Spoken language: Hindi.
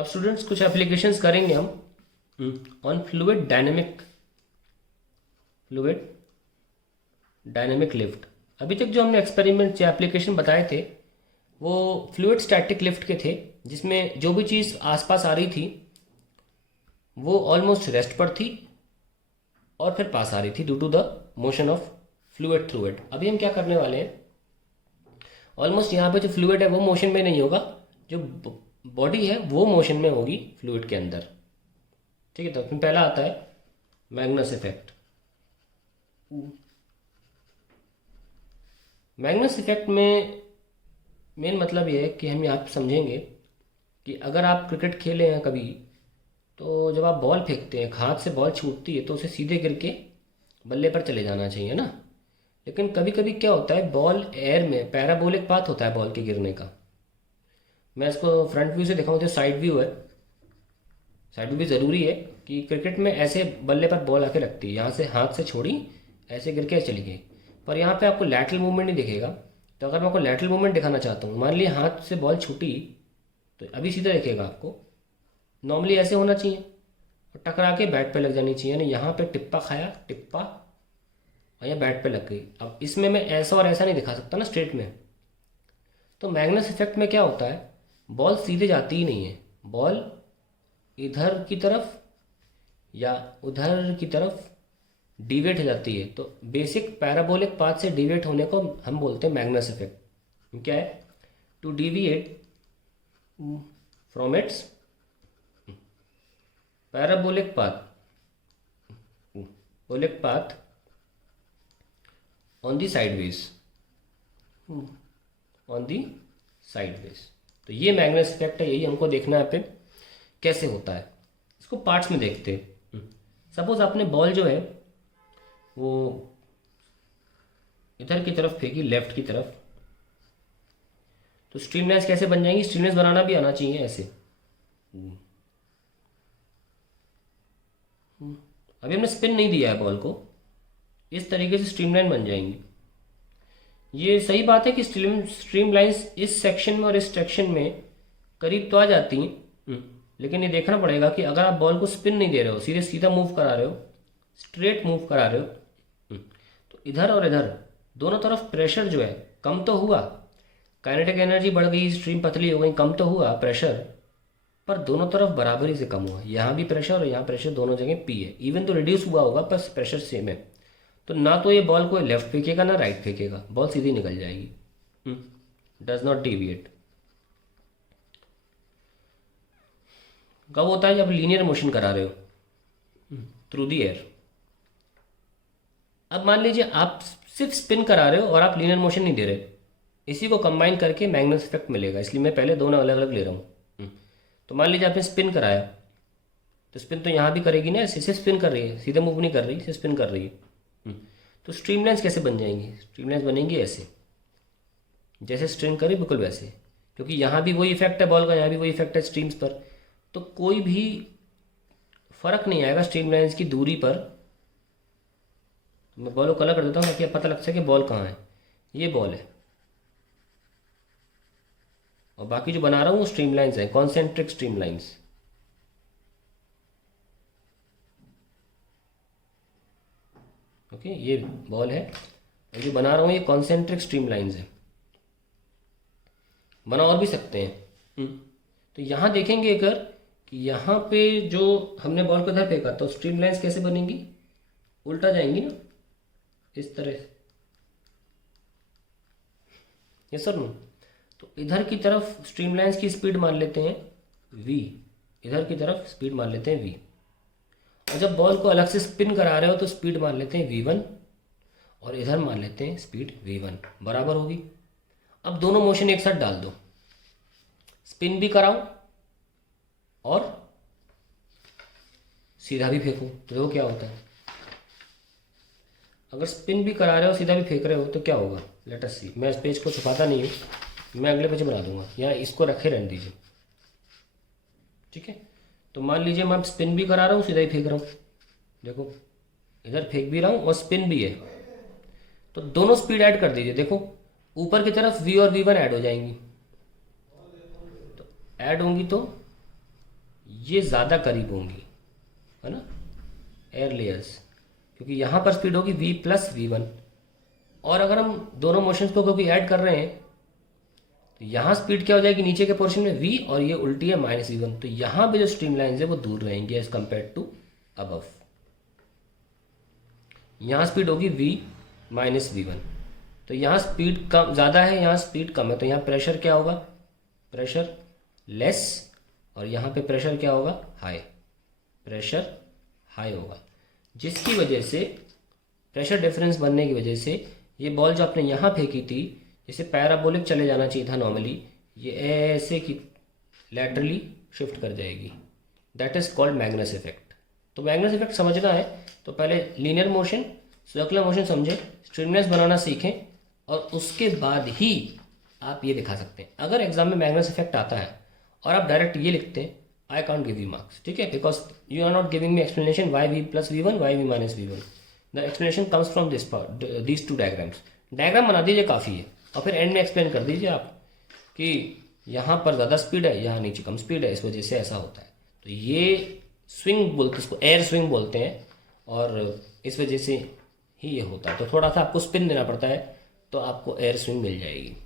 अब स्टूडेंट्स कुछ एप्लीकेशंस करेंगे हम ऑन फ्लूइड डायनेमिक लिफ्ट। अभी तक जो हमने एक्सपेरिमेंट या एप्लीकेशन बताए थे वो फ्लूइड स्टैटिक लिफ्ट के थे, जिसमें जो भी चीज़ आसपास आ रही थी वो ऑलमोस्ट रेस्ट पर थी और फिर पास आ रही थी due to the motion of fluid through it. अभी हम क्या करने वाले हैं, ऑलमोस्ट यहाँ पे जो फ्लूइड है वो मोशन में नहीं होगा, जो बॉडी है वो मोशन में होगी फ्लूइड के अंदर। ठीक है, तो फिर पहला आता है मैग्नस इफेक्ट। मैग्नस इफेक्ट में मेन मतलब ये है कि हम यहाँ पे समझेंगे कि अगर आप क्रिकेट खेले हैं कभी, तो जब आप बॉल फेंकते हैं, हाथ से बॉल छूटती है तो उसे सीधे गिर के बल्ले पर चले जाना चाहिए ना। लेकिन कभी कभी क्या होता है, बॉल एयर में पैराबोलिक पाथ होता है बॉल के गिरने का। मैं इसको फ्रंट व्यू से दिखाऊं तो साइड व्यू है। साइड व्यू भी ज़रूरी है कि क्रिकेट में ऐसे बल्ले पर बॉल आके लगती है, यहाँ से हाथ से छोड़ी, ऐसे गिर के चली गई, पर यहाँ पे आपको लैटरल मूवमेंट नहीं दिखेगा। तो अगर मैं आपको लैटरल मूवमेंट दिखाना चाहता हूँ, मान लिया हाथ से बॉल छूटी तो अभी सीधा दिखेगा आपको। नॉर्मली ऐसे होना चाहिए और टकरा के बैट पे लग जानी चाहिए, यानी यहाँ पे टिप्पा खाया, टिप्पा, और यहाँ बैट पे लग गई। अब इसमें मैं ऐसा और ऐसा नहीं दिखा सकता ना स्ट्रेट में। तो मैग्नस इफेक्ट में क्या होता है, बॉल सीधे जाती ही नहीं है, बॉल इधर की तरफ या उधर की तरफ डिवेट हो जाती है। तो बेसिक पैराबोलिक पाथ से डिवेट होने को हम बोलते हैं मैग्नस इफेक्ट। क्या है, to deviate from its parabolic path on the sideways, तो ये मैग्नस इफेक्ट है, यही हमको देखना है पे कैसे होता है। इसको पार्ट्स में देखते हैं। सपोज आपने बॉल जो है वो इधर की तरफ फेंकी, लेफ्ट की तरफ, तो स्ट्रीमलाइंस कैसे बन जाएंगी, स्ट्रीमलाइंस बनाना भी आना चाहिए ऐसे। अभी हमने स्पिन नहीं दिया है बॉल को, इस तरीके से स्ट्रीमलाइन बन जाएंगी। ये सही बात है कि स्ट्रीमलाइंस इस सेक्शन में और इस सेक्शन में करीब तो आ जाती हैं, लेकिन ये देखना पड़ेगा कि अगर आप बॉल को स्पिन नहीं दे रहे हो, सीधे सीधा मूव करा रहे हो, स्ट्रेट मूव करा रहे हो, तो इधर और इधर दोनों तरफ प्रेशर जो है कम तो हुआ, काइनेटिक एनर्जी बढ़ गई, स्ट्रीम पतली हो गई, कम तो हुआ प्रेशर, पर दोनों तरफ बराबरी से कम हुआ। यहाँ भी प्रेशर और यहाँ प्रेशर, दोनों जगह पी है। इवन तो रिड्यूस हुआ होगा पर प्रेशर सेम है। तो ना तो ये बॉल को लेफ्ट फेंकेगा ना राइट फेंकेगा, बॉल सीधी निकल जाएगी, डज नॉट डिविएट। कब होता है, जब लीनियर मोशन करा रहे हो थ्रू दी एयर। अब मान लीजिए आप सिर्फ स्पिन करा रहे हो और आप लीनियर मोशन नहीं दे रहे, इसी को कंबाइन करके मैग्नस इफेक्ट मिलेगा, इसलिए मैं पहले दोनों अलग अलग ले रहा हूँ। तो मान लीजिए आपने स्पिन कराया, तो स्पिन तो यहाँ भी करेगी ना, ऐसे स्पिन कर रही है, सीधे मूव नहीं कर रही, इसे स्पिन कर रही है। तो स्ट्रीमलाइंस कैसे बन जाएंगी, स्ट्रीमलाइंस बनेंगी ऐसे, जैसे स्ट्रिंग करी बिल्कुल वैसे, क्योंकि यहाँ भी वही इफेक्ट है बॉल का, यहाँ भी वही इफेक्ट है स्ट्रीम्स पर, तो कोई भी फर्क नहीं आएगा स्ट्रीमलाइंस की दूरी पर। मैं बॉल को कलर कर देता हूँ ताकि पता लग सके बॉल कहाँ है। ये बॉल है और बाकी जो बना रहा हूँ वो स्ट्रीमलाइंस है, कॉन्सेंट्रिक स्ट्रीमलाइंस। ओके, ये बॉल है और जो बना रहा हूँ ये कॉन्सेंट्रिक स्ट्रीमलाइंस है। बना और भी सकते हैं। तो यहाँ देखेंगे अगर कि यहाँ पे जो हमने बॉल को इधर फेंका तो स्ट्रीमलाइंस कैसे बनेंगी, उल्टा जाएंगी ना, इस तरह से। Yes sir no. तो इधर की तरफ स्ट्रीमलाइंस की स्पीड मान लेते हैं v, इधर की तरफ स्पीड मान लेते हैं v, और जब बॉल को अलग से स्पिन करा रहे हो तो स्पीड मान लेते हैं v1 और इधर मान लेते हैं स्पीड v1, बराबर होगी। अब दोनों मोशन एक साथ डाल दो, स्पिन भी कराओ और सीधा भी फेंको, तो देखो क्या होता है। अगर स्पिन भी करा रहे हो सीधा भी फेंक रहे हो तो क्या होगा, लेट अस सी। मैं इस पेज को छुपाता नहीं हूँ, मैं अगले पेज बना दूंगा, यहाँ इसको रखे रहने दीजिए। ठीक है, तो मान लीजिए मैं स्पिन भी करा रहा हूँ सीधा ही फेंक रहा हूँ, देखो इधर फेंक भी रहा हूँ और स्पिन भी है, तो दोनों स्पीड ऐड कर दीजिए। देखो ऊपर की तरफ v और v1 ऐड हो जाएंगी, तो ऐड होंगी तो ये ज़्यादा करीब होंगी, है ना, एयर लेयर्स, क्योंकि यहाँ पर स्पीड होगी v प्लस वी वन। और अगर हम दोनों मोशंस को क्योंकि ऐड कर रहे हैं तो यहाँ स्पीड क्या हो जाएगी, नीचे के पोर्शन में v और ये उल्टी है माइनस वी वन, तो यहाँ पे जो स्ट्रीम लाइन्स है वो दूर रहेंगी एज कम्पेयर टू अबव। यहाँ स्पीड होगी v माइनस वी वन, तो यहाँ स्पीड कम ज़्यादा है, यहाँ स्पीड कम है, तो यहाँ प्रेशर क्या होगा, प्रेशर लेस, और यहाँ पे प्रेशर क्या होगा, हाई, प्रेशर हाई होगा, जिसकी वजह से प्रेशर डिफरेंस बनने की वजह से ये बॉल जो आपने यहाँ फेंकी थी, जैसे पैराबोलिक चले जाना चाहिए था नॉर्मली, ये ऐसे की लैटरली शिफ्ट कर जाएगी। That is called Magnus effect. तो मैग्नस इफेक्ट समझना है तो पहले लीनियर मोशन, सर्कुलर मोशन समझें, स्ट्रीमलाइंस बनाना सीखें, और उसके बाद ही आप ये दिखा सकते हैं। अगर एग्जाम में मैग्नस इफेक्ट आता है और आप डायरेक्ट ये लिखते हैं, I can't give you marks, ठीक है, because you are not giving me explanation why v plus v one, why v minus v one. The explanation comes from this part, these two diagrams. Diagram बना दीजिए, काफ़ी है, और फिर एंड में एक्सप्लेन कर दीजिए आप कि यहाँ पर ज़्यादा स्पीड है, यहाँ नीचे कम स्पीड है, इस वजह से ऐसा होता है। तो ये स्विंग बोलते हैं, इसको एयर स्विंग बोलते हैं, और इस वजह से ही ये होता है। तो थोड़ा सा आपको स्पिन देना पड़ता है तो आपको एयर स्विंग मिल जाएगी।